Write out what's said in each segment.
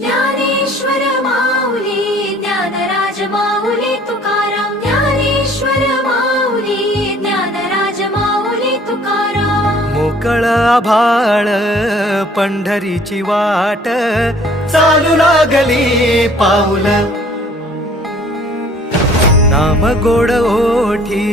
ज्ञानेश्वर माऊली ज्ञानराज माऊली तुकाराम ज्ञानेश्वर माऊली ज्ञानराज माऊली तुकाराम मोकळ आभाळ पंढरीची वाट चालू लागली पाऊल नाम गोड ओठी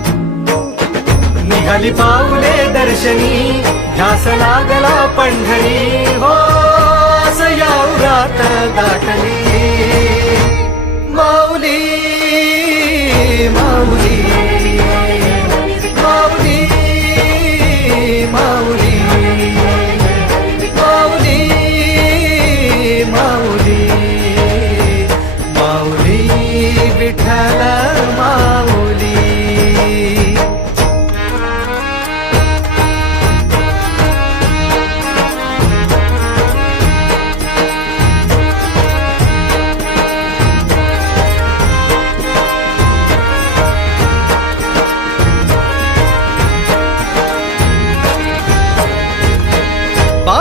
निघाली पाऊले दर्शनी ध्यास लागला पंढरी हो या रात दाटली माऊली माऊली माऊली माऊली माऊली माऊली माऊली विठ्ठला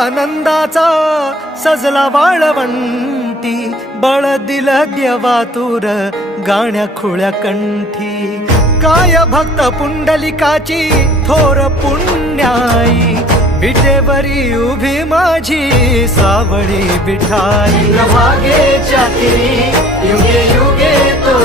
आनंदाचा सजला वाळवंटी बळ दिल देवातूर गाण्या खुळ्या कंठी काय भक्त पुंडलिकाची थोर पुण्याई विटेवरी उभी माझी सावळी बिठाई भागेच्या युगे युगे तो